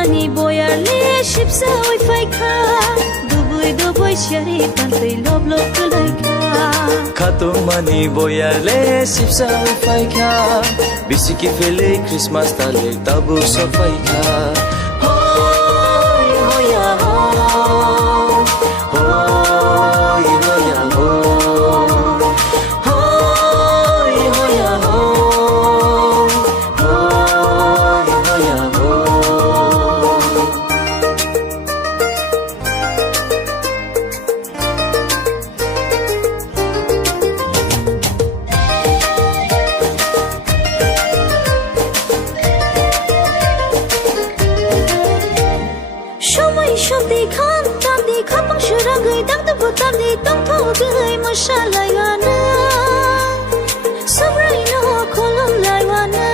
mani boyar le shipsa oi fai kha dubui shari pantai lob kulai kha Khatung mani boyar le shipsa oi fai kha bisiki fele Christmas tale tabu so fai kha Hoi hoya ho Hoi hoya ho Hoi hoya ho Hoi hoya ho Shom di kham tam di khapang shura gai dang tu tam di tong tho gai mashallah yana sabrai no kolom lai wana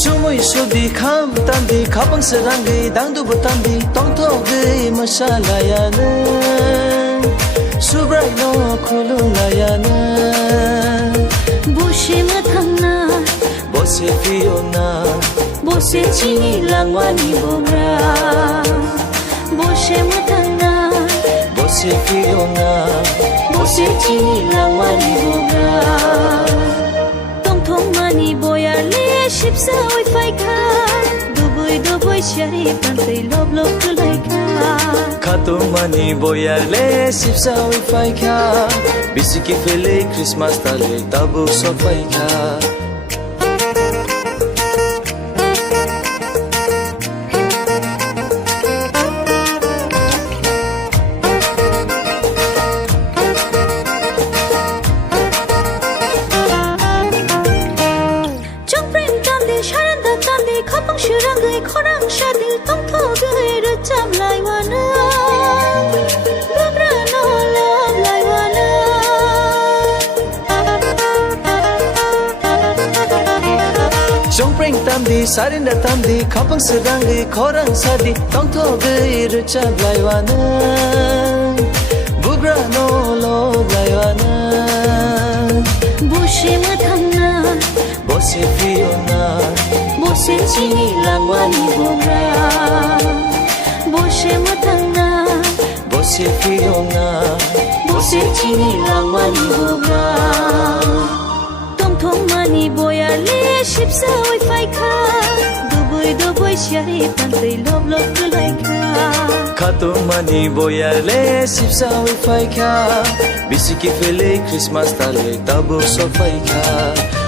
Sumoi so di kham tam di khapang sarang gai dang tu tam di tong tho gai mashallah yana subrai no kolom lai yana Boshe mathangna Bose Fiona Bose chini langwani bongra Boshe matana Bose Fiona Bose chini langwani bongra Tong thong mani boyar le shipsa oi fai kha dubui shari pantai lob kulai kha Khatung mani boyar le shipsa oi fai kha bisiki fele Christmas tale tabu so fai kha khapang shurang gai khorang shadil tong tho gai ra cham lai wana babra no love lai wana Jong pring tam di sarin da tam di khapang shurang gai khorang shadil tong tho gai ra cham lai wana babra no love lai wana Boshe mathangna Bose Fiona Bose chini langwani bongra Boshe mathangna Bose Fiona Bose chini langwani bongra Tong thong mani boyar le shipsa oi fai kha dubui shari pantai lob kulai kha Khatung mani boyar le shipsa oi fai kha bisiki fele Christmas tale tabu so fai kha